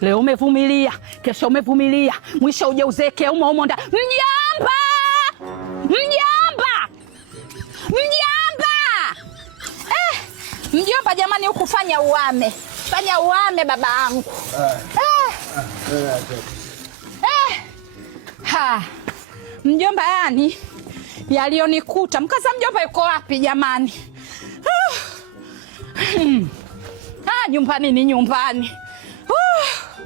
Leo umevumilia, kesho umevumilia, mwisho uje uzeke umo ndani. Mjomba! Mjomba! Mjomba! Mjomba jamani, ukufanya uame. Fanya uame babangu. Mjomba, yani yalionikuta. Mkaza mjomba yuko wapi jamani? Nyumbani ni nyumbani.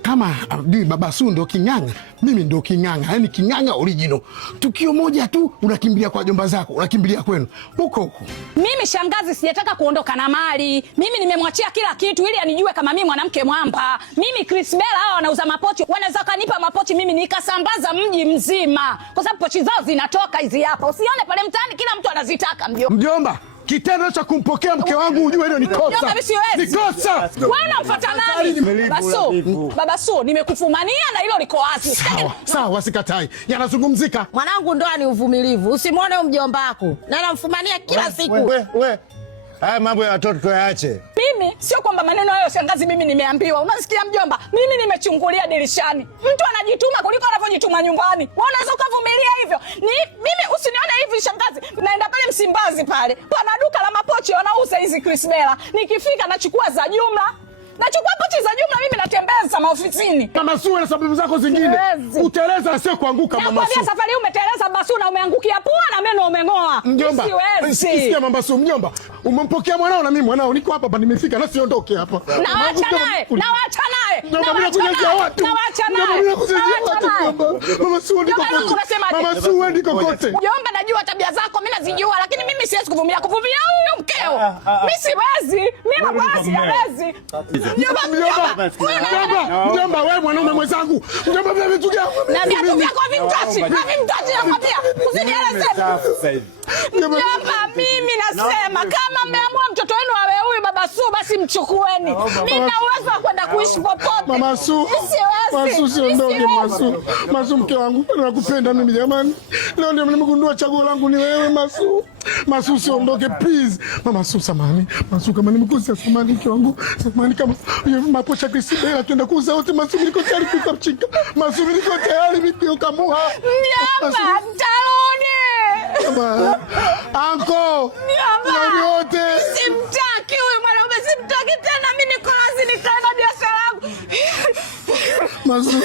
Kama Abdul Baba Su ndo king'anga, mimi ndo king'anga, yani king'anga original. Tukio moja tu unakimbilia kwa jomba zako, unakimbilia kwenu. Huko. Mimi shangazi sijataka kuondoka na mali. Mimi nimemwachia kila kitu ili anijue kama mimi mwanamke mwamba. Mimi Chris Bella hao wanauza mapochi, wanaweza kanipa mapochi mimi nikasambaza mji mzima. Kwa sababu pochi zao zinatoka hizi hapa. Usione pale mtaani kila mtu anazitaka mjomba. Mjomba, kitendo cha kumpokea mke wangu ujue hilo ni kosa. Ni kosa. Wewe unamfuata nani? Baba Su, nimekufumania na hilo liko wazi. Sawa, wasikatai. Yanazungumzika. Mwanangu ndoa ni uvumilivu. Usimwone huyo mjomba wako. Na namfumania kila siku. We. Haya mambo ya watoto tuyaache. Mimi sio kwamba maneno hayo shangazi mimi nimeambiwa. Unasikia mjomba? Mimi nimechungulia dirishani. Mtu anajituma kuliko anavyojituma nyumbani. Wewe unaweza kuvumilia hivyo? Mimi usinione hivi shangazi. Naenda pale Msimbazi pale. Pana duka la mapochi wanauza hizi Chris Bella. Nikifika nachukua za jumla. Nachukua pochi za jumla mimi natembeza maofisini. Mama Su na sababu zako zingine. Uteleza sio kuanguka Mama Su. Nakwambia safari hii umeteleza Basu na umeangukia pua na meno umeng'oa. Mjomba. Sikia Mama Su, mjomba. Umempokea mwanao na mimi mwanao niko hapa nimefika na siondoke hapa. Naacha naye. Mjomba mimi nakuja watu. Mama Su ndiko kote. Mama Su ndiko kote. Mjomba najua tabia zako mimi nazijua lakini mimi siwezi kuvumilia huyo mkeo. Mimi siwezi. Mimi siwezi. Mjomba wewe mwanaume mwenzangu. Mjomba vile vitu vyako. Na viatu vyako vimtachi nakwambia. Usinieleze. Mjomba mimi nasema kama mmeamua mtoto wenu awe huyu Baba Su basi mchukueni. Mimi na uwezo wa kwenda kuishi popote. Mama Su. Mama Su siondoke Mama Su. Mama Su mke wangu nakupenda mimi jamani. Leo ndio nimegundua chaguo langu ni wewe Mama Su. Mama Su siondoke please. Mama Su samahani. Mama Su kama nimekosea samahani mke wangu. Samahani kama mapocha Chris Bella tuenda kuuza wote Mama Su niko tayari kukamchika. Mama Su niko tayari mimi kukamua. Mjomba mtarudi. Mama. Anko. Mjomba. Yote. Simtaki huyu mwanaume simtaki tena mimi niko lazima nikaenda biashara yangu. Mama Su.